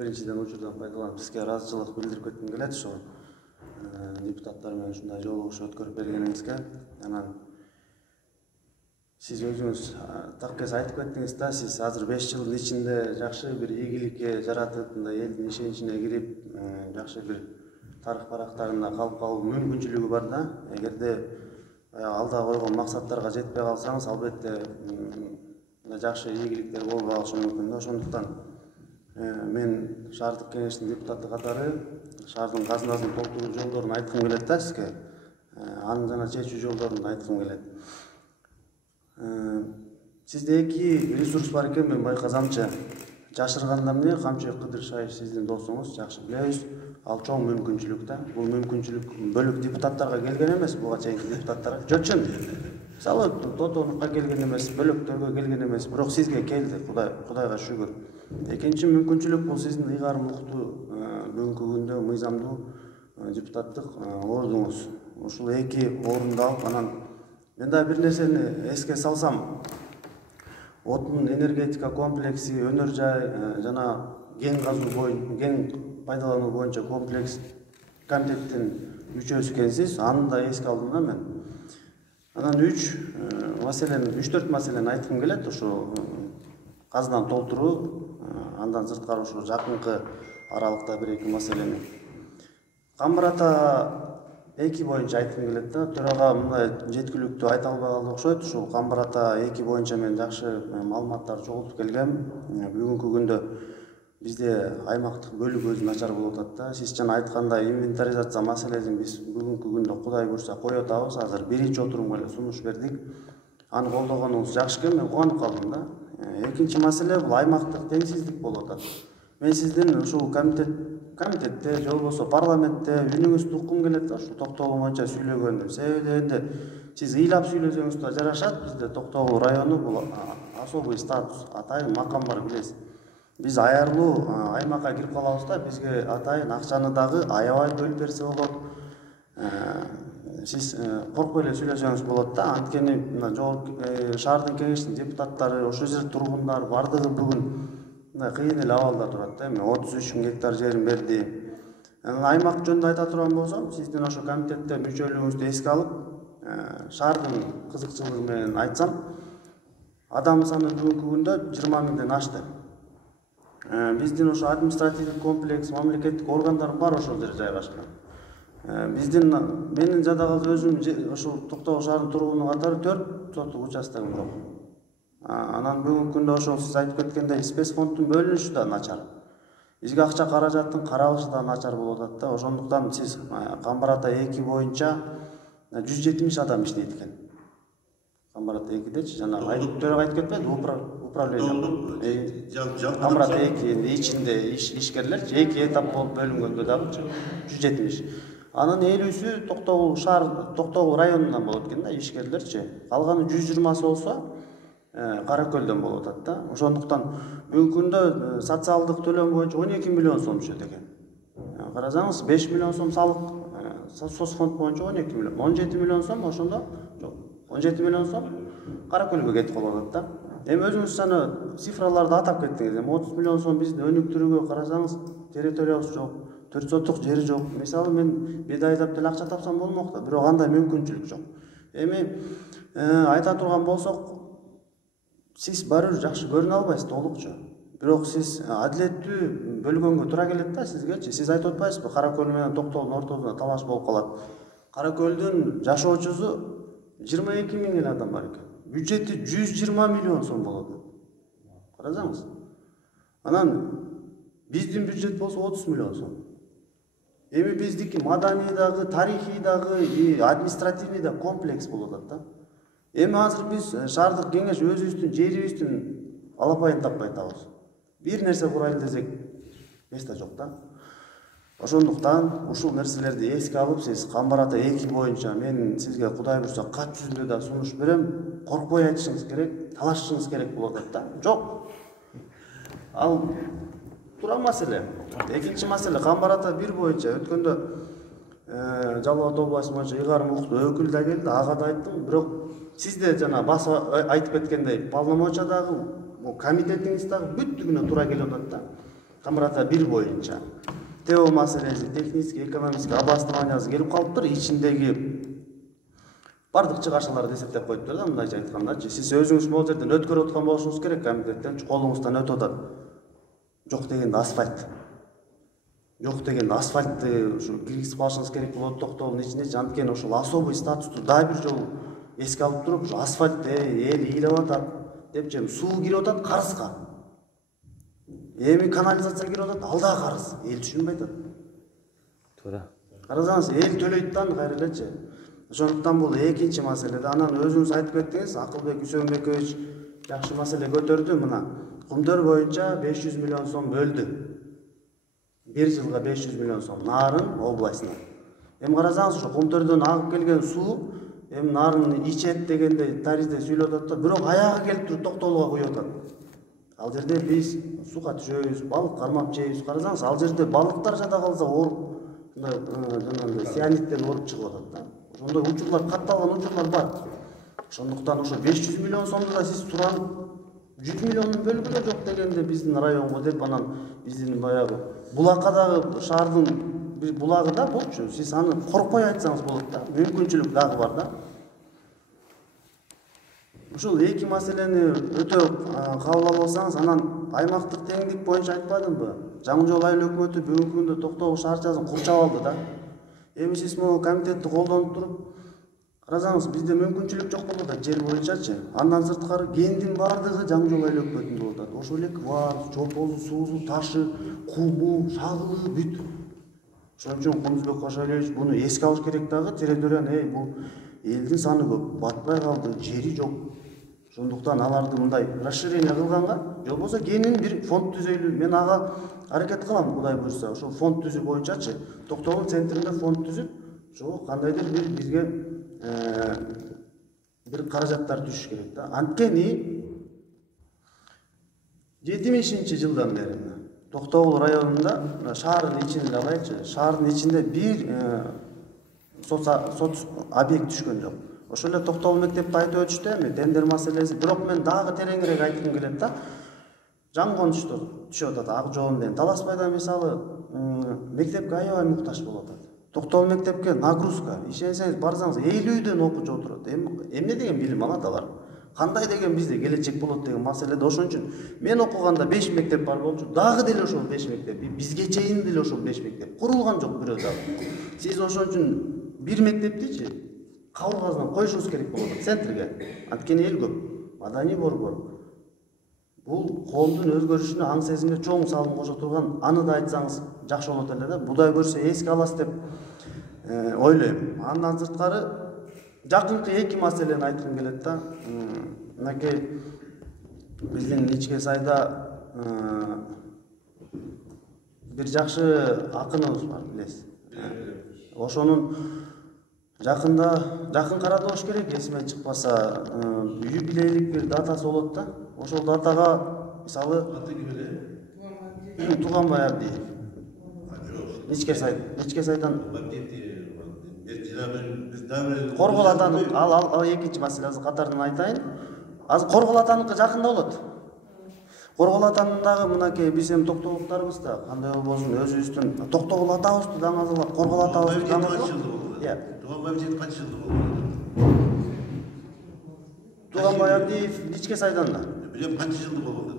биринчиден учурдан пайдаланып сизге ыраазычылык билдирип кетким келет ошо депутаттар менен ушундай жолугушуу өткөрүп бергениңизге. Анан сиз өзүңүз таккес айтып кеттиңиз да, сиз азыр 5 жылдын ичинде жакшы бир ийгиликке жаратып, мындай элдин ишеничине кирип, жакшы бир тарых барактарында калып калуу мүмкүнчүлүгү бар да. Эгерде алда койгон максаттарга жетпей калсаңыз, албетте жакшы ийгиликтер болбой калышы мүмкүн да. Ошондуктан мен шаардык кеңештин депутаты катары шаардын казынасын толтуруу жолдорун айткым келет да сизге. Аны жана чечүү жолдорун айткым келет. Сизде эки ресурс бар экен, мен байкасамчы. Жашырганда эмне, Камчыбек Кыдыршаев сиздин досуңуз, жакшы билебиз. Ал чоң мүмкүнчүлүк да. Бул мүмкүнчүлүк бөлүк депутаттарга келген эмес, буга чейинки депутаттарга. Жочун. Мисалы, Тотонукка келген эмес, бөлөктөргө келген эмес, бирок сизге келди, Кудайга шүгүр. Экинчи мүмкүнчүлүк бул сиздин ыйгарым уктуу бүгүнкү күндө мыйзамдуу депутаттык ордуңуз. Ушул эки орунду алып, анан мен да бир нерсени эске салсам, отун энергетика комплекси, өнөр жай жана кен казуу боюнча, кен пайдалануу боюнча комплекс комитеттин мүчөсү экенсиз, аны да эске алдым да мен. Анан 3-4 маселени айткым келет. Ошо казынаны толтуруу, андан сырткары ошо жакынкы аралыкта 1-2 маселени. Камбар ата 2 боюнча айткым келет да. Төрага мындай жеткиликтүү айта албай калды окшойт. Ушул Камбар ата 2 боюнча мен жакшы маалыматтарды чогултуп келгем. Бүгүнкү күндө бизде аймактык бөлүк өзү начар болуп атат да. Сиз жана айткандай инвентаризация маселесин биз бүгүнкү күндө Кудай буйрса кое атабыз. Азыр биринчи отурумга эле сунуш бердик. Аны колдогонуңуз жакшы экен, мен кубанып калдым да. Экинчи маселе бул аймактык теңсиздик болуп атат. Мен сиздин ушул комитетте же болбосо парламентте үнүңүздү уккум келет да, ушул Токтогул боюнча сүйлөгөндү. Себеби дегенде сиз ыйлап сүйлөсөңүз да жарашат. Бизде Токтогул району бул особый статус, атайын макам бар, билесиз. Биз аярлуу аймакка кирип калабыз да, бизге атайын акчаны дагы аябай бөлүп берсе болот. Сиз коркпой эле сүйлөсөңүз болот да. Анткени шаардын кеңештин депутаттары, ошол жерде тургундар бардыгы бүгүн мындай кыйын эле абалда турат да. 33 000 гектар жерин берди. Аймак жөнүндө айта турган болсом, сиздин ошо комитетте мүчөлүгүңүздү эске алып, шаардын кызыкчылыгы менен айтсам, адам саны бүгүнкү күндө 20 000ден ашты. Биздин ошо административдик комплекс, мамлекеттик органдар бар ошол жерде жайгашкан. Менин жадагал өзүм ошол Токтогул шаарынын тургуну катары 4 соттук участогум жок. Анан бүгүнкү күндө ошол сиз айтып кеткендей спец фонддун бөлүнүшү да начар. Бизге акча каражаттын каралышы да начар болуп атат да. Ошондуктан сиз Камбар ата 2 боюнча 170 адам иштейт экен. Камбар ата 2дечи жана төрөг айтып кетпеди, управление. Камбар ата 2 ичинде ишкерлерчи 2 этап болуп бөлүнгөндө дагы 170. Анын 50-сү Токтогул районунан болот экен да, ишкерлерчи. Калганы 120-сы болсо Каракөлдөн болуп атат да. Ошондуктан бүгүнкү күндө социалдык төлөм боюнча 12 миллион сом түшөт экен. Карасаңыз 5 миллион сом салык, соцфонд боюнча 12 миллион, 17 миллион сом ошондо жок. 17 миллион сом Каракөлгө кетип калып атат да. Эми өзүңүз жана цифраларды атап кеттиңиз. 30 миллион сом биздин өнүктүрүүгө карасаңыз, территориябыз жок, 4 соттук жери жок. Мисалы мен бед айдап деле акча тапсам болмок да, бирок андай мүмкүнчүлүк жок. Эми айта турган болсок, сиз барыбир жакшы көрүнө албайсыз толукчу. Бирок сиз адилеттүү бөлгөнгө туура келет да сизгечи. Сиз айтып атпайсызбы, Каракөл менен Токтогулдун ортосунда талаш болуп калат. Каракөлдүн жашоочусу 22 000 эле адам бар экен. Бюджети 120 миллион сом болот. Карасаңыз. Анан биздин бюджет болсо 30 миллион сом. Эми биздики маданий дагы, тарихий дагы, административный да комплекс болуп атат да. Эми азыр биз шаардык кеңеш өзүбүздүн жерибиздин алапайын таппай атабыз. Бир нерсе курайлы десек эс да жок да. Ошондуктан ушул нерселерди эске алып, сиз Камбар ата 2 боюнча мен сизге Кудай буйрса кат жүзүндө да сунуш берем. Коркпой айтышыңыз керек, талашышыңыз керек болуп атат да. Жок. Ал туура маселе. Экинчи маселе Камбар ата 1 боюнча өткөндө Жалал Абад областы боюнча ыйгарым уктуу өкүл да келди, ага да айттым. Бирок сизде жана айтып кеткендей, полномочия дагы, комитетиңиз дагы бүттүгүнө туура келип атат да. Камыр ата 1 боюнча ТО маселеси, технический, экономический обоснованиясы келип калыптыр. Ичиндеги бардык чыгашууларды эсептеп коюптур да, мындайча айткандачы. Сиз өзүңүз могул жерден өткөрүп аткан болушуңуз керек, комитеттен колуңуздан өтүп атат. Жок дегенде асфальт. Жок дегенде асфальтты ушу киргизип алышыңыз керек болот токтоолдун ичине. Анткени ошол особый статусту дагы бир жолу эске алып туруп, ушу асфальт эл ыйлап атат деп же суу кирип атат карызга. Эми канализация кирип атат, ал дагы карыз. Эл түшүнбөй атат. Туура. Карасаңыз, эл төлөйт да кайра элечи. Ошондуктан бул экинчи маселе да. Анан өзүңүз айтып кеттиңиз, Акылбек Үсөнбекович жакшы маселе көтөрдү. Мына кумдөр боюнча 500 миллион сом бөлдү. 1 жылга 500 миллион сом Нарын областына. Эми карасаңыз, ошо кумдөрдөн агып келген суу эми Нарын ичет дегенде тарихте сүйлөп атат, бирок аягы келип туруп Токтоолго куюп атат. Ал жерде биз суга түшөбүз, балык кармап жейбиз. Карасаңыз, ал жерде балыктар жада калса ооруп, мындай сианиттен ооруп чыгып атат да. Ошондой учурлар, катталган учурлар бар. Ошондуктан ошо 500 миллион сомду да сиз туран 100 миллионун бөлгүлө жок дегенде биздин районго деп, анан биздин баягы Булакадагы шаардын бир булагы да болчу. Сиз аны коркпой айтсаңыз болот да. Мүмкүнчүлүк дагы бар да. Ушул эки маселени өтө кабыл алып алсаңыз, анан аймактык теңдик боюнча айтпадымбы? Жаңы жол айыл өкмөтү бүгүнкү күндө Токтогул шаарчасын курчап алды да. Эми сиз могу комитетти колдонуп туруп, карасаңыз, бизде мүмкүнчүлүк жок болуп атат жер боюнчачы. Андан сырткары кендин баардыгы жаңы жол айыл өкмөтүндө болуп атат. Ошол эле кварц, чопозу, суусу, ташы, куму, шагылы бүт. Ошон үчүн Кумузбек Кошалевич буну эске алыш керек дагы. Тереңдөрөн, бул элдин саны көп, батпай калды, жери жок. Ошондуктан аларды мындай расширение кылганга, же болбосо кенин бир фонд түзөйлү. Мен ага аракет кылам, Кудай буйрса. Ошол фонд түзүү боюнчачы, Токтогул центринде фонд түзүп, ошо кандайдыр бир бизге бир каражаттар түшүш керек да. Анткени 70-жылдан бери Токтогул районунда, шаардын ичинде алайчы, шаардын ичинде бир соц объект түшкөн жок. Ошол эле Токтогул мектепти айтып өтүштү, эми тендер маселеси. Бирок мен дагы тереңирээк айткым келет да. Жаңгонушту түшүп атат Ак жоон. Таласпайда мисалы мектепке аябай муктаж болуп атат. Токтогул мектепке нагрузка, ишенсеңиз барсаңыз 50дөн окуучу отурат. Эмне деген билим алат алар? Кандай деген бизде келечек болот деген маселеде. Ошон үчүн мен окуганда 5 мектеп бар болчу. Дагы деле ошол 5 мектеп, бизге чейин деле ошол 5 мектеп курулган жок бирөө дагы. Сиз ошон үчүн бир мектептичи кабыргасынан коюшуңуз керек болот центрге. Анткени эл көп, маданий борбор. Бул коомдун өзгөрүшүнө аң сезимге чоң салым кошо турган, аны да айтсаңыз жакшы болот эле да. Будай көрсө эске аласыз деп ойлойм. Андан сырткары жакынкы эки маселени айткым келет да. Мынакей биздин Ичке Сайда бир жакшы акыныбыз бар, билесиз. Ошонун жакын карада болуш керек, эсиме чыкпаса, юбилейлик бир датасы болот да. Ошол датага мисалы Туганбай Абдиев. Ичке Сайдан Коргол атанын, ал экинчи маселе, азыр катарынан айтайын. Азыр Коргол атаныкы жакында болот. Коргол атанын дагы мынакей биз эми токтогулуктарбыз да, кандай болбосун өзүбүздүн Токтогул атабызды даңазалап, Коргол атабызды даңазалап. Туганбай Абдиев канча жылда болду? Туганбай Абдиев Ичке Сайдан да. Билем канча жылда болду?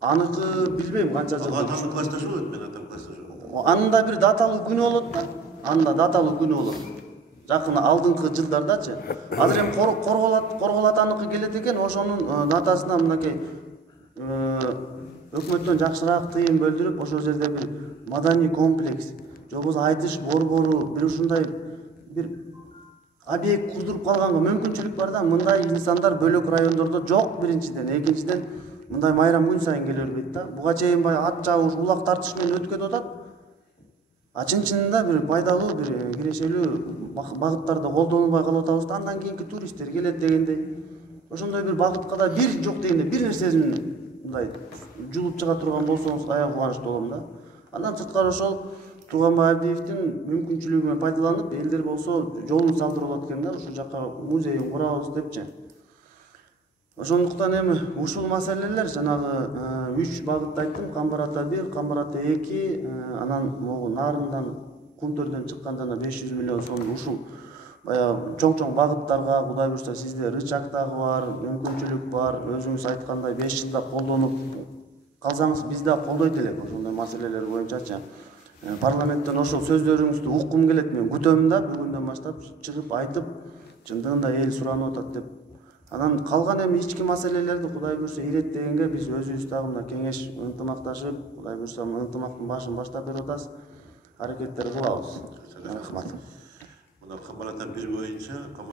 Аныкы билбейм канча жыл. Атам классташы болот, мен атам классташы. Анын да бир даталуу күнү болот да. Анын да даталуу күнү болот. Жакын алдыңкы жылдардачы. Азыр эми Коргол атаныкы келет экен, ошонун датасына мынакей өкмөттөн жакшыраак тыйым бөлдүрүп, ошол жерде бир маданий комплекс, же болбосо айтыш борбору, бир ушундай бир объект курдуруп калганга мүмкүнчүлүк бар да. Мындай инсандар бөлөк райондордо жок, биринчиден. Экинчиден, мындай майрам күн сайын келе бербейт да. Буга чейин баягы ат жабыш, улак тартыш менен өткөн атат. А чын-чынында бир пайдалуу, бир кирешелүү багыттарда колдонулбай калып атабыз да. Андан кийинки туристтер келет дегендей. Ошондой бир багытка да бир жок дегенде бир нерсесин мындай жулуп чыга турган болсоңуз аябай кубанычтуу болом да. Андан сырткары ошол Туганбай Абдиевдин мүмкүнчүлүгүнөн пайдаланып, элдер болсо жолун салдырып алат экен да, ушул жака музей курабыз депчи. Ошондуктан эми ушул маселелер жанагы 3 багытты айттым. Камбар ата 1, Камбар ата 2, анан могу нарындан Кумтөрдөн чыккан жана 500 миллион сом ушул баягы чоң багыттарга Кудай буйрса сизде рычаг дагы бар, мүмкүнчүлүк бар. Өзүңүз айткандай 5 жылда колдонуп калсаңыз биз да колдойт элек ошондой маселелер боюнчачы. Парламенттен ошол сөздөрүңүздү уккум келет, мен күтөм да бүгүндөн баштап чыгып айтып, чындыгында эл суранып атат деп. Анан калган эми ички маселелерди Кудай буйрса иреттегенге биз өзүбүз дагы мына кеңеш ынтымакташып, Кудай буйрса ынтымактын башын баштап берип атабыз. Аракеттер кылабыз. Рахмат. Мына Камбар ата 1 боюнча